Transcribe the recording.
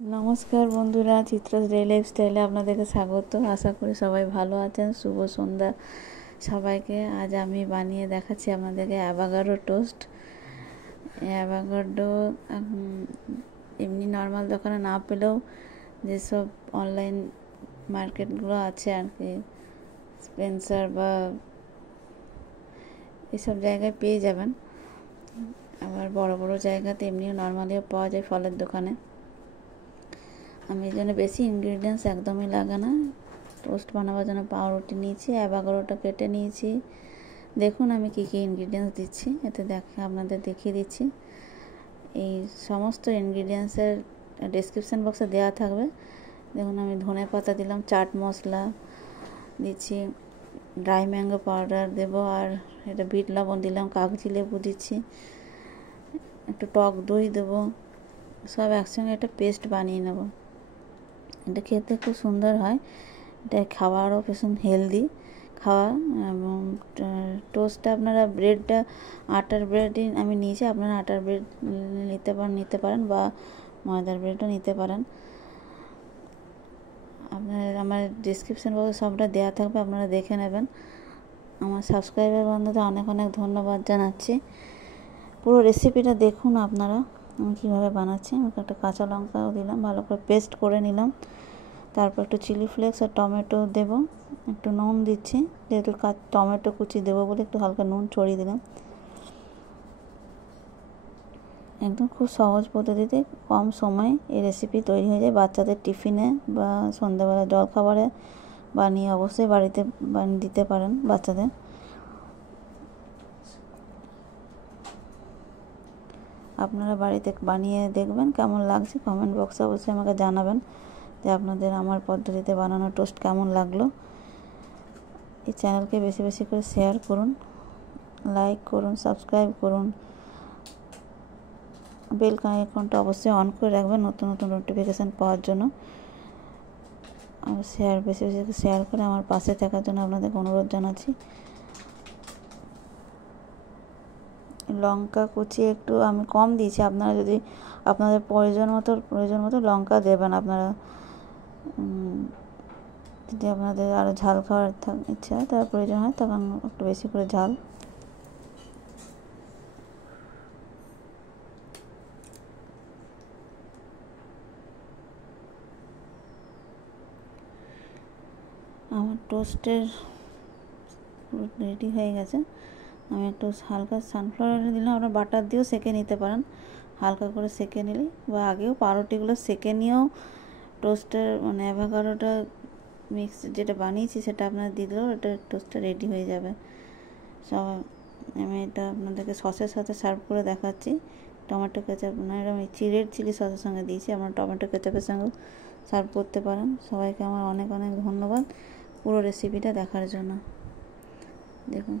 নমস্কার বন্ধুরা, চিত্রাস ডেইলি লাইফস্টাইলে আপনাদেরকে স্বাগত। আশা করি সবাই ভালো আছেন। শুভ সন্ধ্যা সবাইকে। আজ আমি বানিয়ে দেখাচ্ছি আপনাদেরকে অ্যাভোকাডো টোস্ট। অ্যাভোকাডো এমনি নর্মাল দোকানে না পেলেও যেসব অনলাইন মার্কেটগুলো আছে আর কি, স্পেন্সার বা এসব জায়গায় পেয়ে যাবেন। আবার বড় বড় জায়গাতে এমনিও নর্মালিও পাওয়া যায় ফলের দোকানে। আমি এই জন্য বেশি ইনগ্রিডিয়েন্টস একদমই লাগে না। টোস্ট বানাবার জন্য পাউরুটি নিয়েছি, অ্যাভোকাডোটা কেটে নিয়েছি। দেখুন আমি কী কী ইনগ্রিডিয়েন্টস দিচ্ছি, এতে আপনাদের দেখিয়ে দিচ্ছি। এই সমস্ত ইনগ্রিডিয়েন্টসের ডেসক্রিপশান বক্সে দেওয়া থাকবে। দেখুন আমি ধনে পাতা দিলাম, চাট মশলা দিচ্ছি, ড্রাই ম্যাঙ্গো পাউডার দেবো, আর এটা বিট লবণ দিলাম, কাগজি লেবু দিচ্ছি, একটু টক দই দেবো। সব একসঙ্গে একটা পেস্ট বানিয়ে নেব। এটা খেতে খুব সুন্দর হয়। এটা খাওয়ারও ভীষণ হেলদি খাওয়া। এবং টোস্টটা আপনারা ব্রেডটা আটার ব্রেডই আমি নিয়েছি, আপনারা আটার ব্রেড নিতে পারেন বা ময়দার ব্রেডও নিতে পারেন। আমার ডিসক্রিপশান বক্সে সবটা দেওয়া থাকবে, আপনারা দেখে নেবেন। আমার সাবস্ক্রাইবার বন্ধুদের অনেক অনেক ধন্যবাদ জানাচ্ছি। পুরো রেসিপিটা দেখুন আপনারা আমি কীভাবে বানাচ্ছি। আমি একটা কাঁচা লঙ্কাও দিলাম, ভালো করে পেস্ট করে নিলাম। তারপর একটু চিলি ফ্লেক্স আর টমেটো দেব, একটু নুন দিচ্ছি, যেহেতু টমেটো কুচি দেবো বলে একটু হালকা নুন ছড়িয়ে দিলাম। একদম খুব সহজ পদ্ধতিতে কম সময়ে এই রেসিপি তৈরি হয়ে যায়। বাচ্চাদের টিফিনে বা সন্ধ্যাবেলা জলখাবারে বানিয়ে অবশ্যই বাড়িতে বানিয়ে দিতে পারেন বাচ্চাদের। আপনারা বাড়িতে বানিয়ে দেখবেন কেমন লাগছে। কমেন্ট বক্সে অবশ্যই আমাকে জানাবেন যে আপনাদের আমার পদ্ধতিতে বানানো টোস্ট কেমন লাগলো। এই চ্যানেলকে বেশি বেশি করে শেয়ার করুন, লাইক করুন, সাবস্ক্রাইব করুন। বেল আইকনটা অবশ্যই অন করে রাখবেন নতুন নতুন নোটিফিকেশান পাওয়ার জন্য। আর বেশি বেশি করে শেয়ার করে আমার পাশে থাকার জন্য আপনাদেরকে অনুরোধ জানাচ্ছি। লঙ্কা কুচি একটু আমি কম দিয়েছি, আপনারা যদি আপনাদের প্রয়োজন মতো লঙ্কা দেবেন। আপনারা যদি আপনাদের আরও ঝাল খাওয়ার ইচ্ছা হয়, তার প্রয়োজন হয়, তখন একটু বেশি করে ঝাল। আমার টোস্টের রেডি হয়ে গেছে। আমি একটু হালকা সানফ্লাওয়ার দিলাম, আপনার বাটার দিয়েও সেঁকে নিতে পারেন। হালকা করে সেঁকে নিলে বা আগেও পাউরুটিগুলো সেঁকে নিয়েও টোস্টের অ্যাভোকাডোটা মিক্স যেটা বানিয়েছি সেটা আপনারা দিয়ে দিলেও এটা টোস্টটা রেডি হয়ে যাবে। আমি এটা আপনাদেরকে সসের সাথে সার্ভ করে দেখাচ্ছি। টমেটো কেচাপ আমি রেড চিলি সসের সঙ্গে দিয়েছি, আপনারা টমেটো কেচাপের সঙ্গেও সার্ভ করতে পারেন। সবাইকে আমার অনেক অনেক ধন্যবাদ পুরো রেসিপিটা দেখার জন্য। দেখুন।